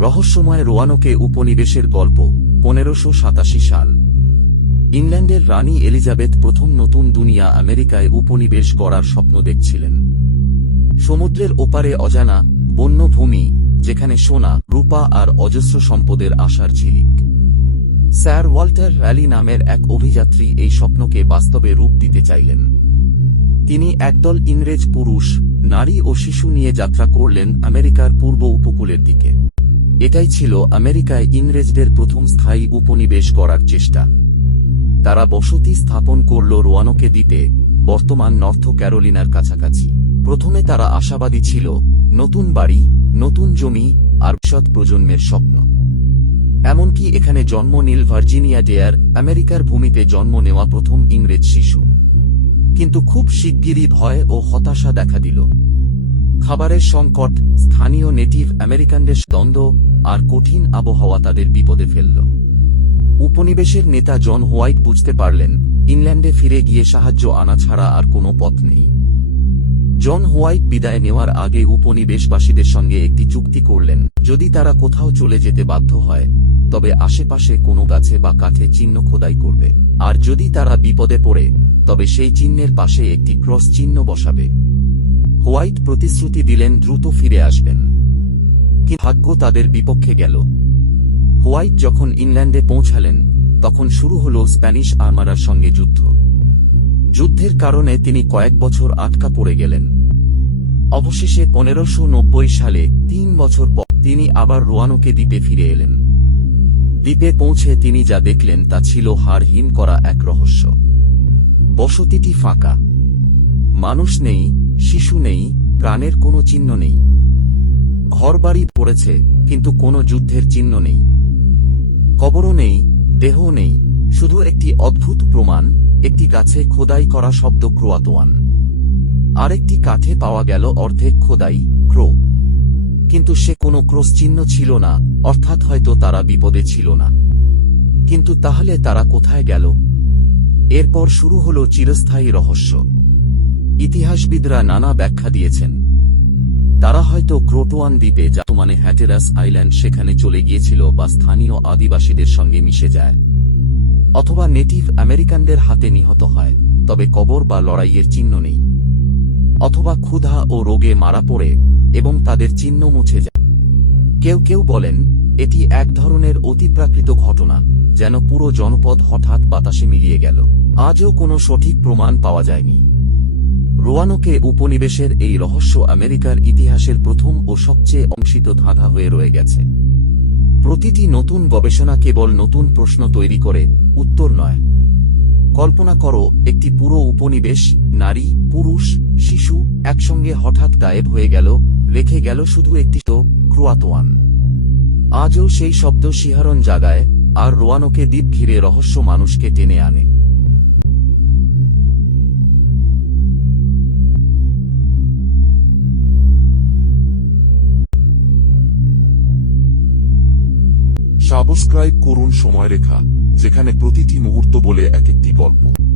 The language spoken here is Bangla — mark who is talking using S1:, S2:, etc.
S1: রহস্যময় রোয়ানোকে উপনিবেশের গল্প, পনেরোশো সাতাশি সাল। ইংল্যান্ডের রানী এলিজাবেথ প্রথম নতুন দুনিয়া আমেরিকায় উপনিবেশ গড়ার স্বপ্ন দেখছিলেন। সমুদ্রের ওপারে অজানা বন্যভূমি, যেখানে সোনা, রূপা আর অজস্র সম্পদের আশার ঝিলিক। স্যার ওয়াল্টার র্যালি নামের এক অভিযাত্রী এই স্বপ্নকে বাস্তবে রূপ দিতে চাইলেন। তিনি একদল ইংরেজ পুরুষ, নারী ও শিশু নিয়ে যাত্রা করলেন আমেরিকার পূর্ব উপকূলের দিকে। এটাই ছিল আমেরিকায় ইংরেজদের প্রথম স্থায়ী উপনিবেশ করার চেষ্টা। তারা বসতি স্থাপন করল রোয়ানোকে দ্বীপে, বর্তমান নর্থ ক্যারোলিনার কাছাকাছি। প্রথমে তারা আশাবাদী ছিল, নতুন বাড়ি, নতুন জমি আর ভবিষ্যৎ প্রজন্মের স্বপ্ন। এমনকি এখানে জন্ম নীল ভার্জিনিয়া ডেয়ার, আমেরিকার ভূমিতে জন্ম নেওয়া প্রথম ইংরেজ শিশু। কিন্তু খুব শিগগিরই ভয় ও হতাশা দেখা দিল। খাবারের সংকট, স্থানীয় নেটিভ আমেরিকানদের দ্বন্দ্ব আর কঠিন আবহাওয়া তাদের বিপদে ফেলল। উপনিবেশের নেতা জন হোয়াইট বুঝতে পারলেন, ইংল্যান্ডে ফিরে গিয়ে সাহায্য আনা ছাড়া আর কোনো পথ নেই। জন হোয়াইট বিদায় নেওয়ার আগে উপনিবেশবাসীদের সঙ্গে একটি চুক্তি করলেন, যদি তারা কোথাও চলে যেতে বাধ্য হয়, তবে আশেপাশে কোনো গাছে বা কাঠে চিহ্ন খোদাই করবে। আর যদি তারা বিপদে পড়ে, তবে সেই চিহ্নের পাশে একটি ক্রস চিহ্ন বসাবে। হোয়াইট প্রতিশ্রুতি দিলেন, দ্রুত ফিরে আসবেন। কি ভাগ্য তাদের বিপক্ষে গেল। হোয়াইট যখন ইংল্যান্ডে পৌঁছালেন, তখন শুরু হল স্প্যানিশ আর্মারার সঙ্গে যুদ্ধ। যুদ্ধের কারণে তিনি কয়েক বছর আটকা পড়ে গেলেন। অবশেষে পনেরোশো সালে তিন বছর পর তিনি আবার রোয়ানোকে দ্বীপে ফিরে এলেন। দ্বীপে পৌঁছে তিনি যা দেখলেন, তা ছিল হারহীন করা এক রহস্য। বসতিটি ফাঁকা। মানুষ নেই শিশু নেই, প্রাণের কোনো চিহ্ন নেই। ঘরবাড়ি পড়েছে, কিন্তু কোনো যুদ্ধের চিহ্ন নেই। কবরও নেই দেহ নেই, শুধু একটি অদ্ভুত প্রমাণ, একটি গাছে খোদাই করা শব্দ ক্রোয়াতোয়ান। আরেকটি কাঠে পাওয়া গেল অর্ধেক খোদাই, ক্রো। কিন্তু সে কোনো ক্রোস চিহ্ন ছিল না, অর্থাৎ হয়তো তারা বিপদে ছিল না। কিন্তু তাহলে তারা কোথায় গেল? এরপর শুরু হল চিরস্থায়ী রহস্য। ইতিহাসবিদরা নানা ব্যাখ্যা দিয়েছেন। তারা হয়তো ক্রোটোয়ান দ্বীপে যা মানে হ্যাটেরাস আইল্যান্ড সেখানে চলে গিয়েছিল বা স্থানীয় আদিবাসীদের সঙ্গে মিশে যায়। অথবা নেটিভ আমেরিকানদের হাতে নিহত হয়, তবে কবর বা লড়াইয়ের চিহ্ন নেই। অথবা ক্ষুধা ও রোগে মারা পড়ে এবং তাদের চিহ্ন মুছে যায়। কেউ কেউ বলেন, এটি এক ধরনের অতিপ্রাকৃত ঘটনা, যেন পুরো জনপদ হঠাৎ বাতাসে মিলিয়ে গেল। আজও কোনো সঠিক প্রমাণ পাওয়া যায়নি। রোয়ানোকে উপনিবেশের এই রহস্য আমেরিকার ইতিহাসের প্রথম ও সবচেয়ে অংশিত ধাঁধা হয়ে রয়ে গেছে। প্রতিটি নতুন গবেষণা কেবল নতুন প্রশ্ন তৈরি করে, উত্তর নয়। কল্পনা করো, একটি পুরো উপনিবেশ, নারী, পুরুষ, শিশু, একসঙ্গে হঠাৎ গায়েব হয়ে গেল, রেখে গেল শুধু একটি তো ক্রোয়াতোয়ান। আজও সেই শব্দ শিহারণ জাগায়, আর রোয়ানোকে দ্বীপ ঘিরে রহস্য মানুষকে টেনে আনে।
S2: সাবস্ক্রাইব করুন সময়রেখা যেখানে প্রতিটি মুহূর্ত বলে এক একটি গল্প।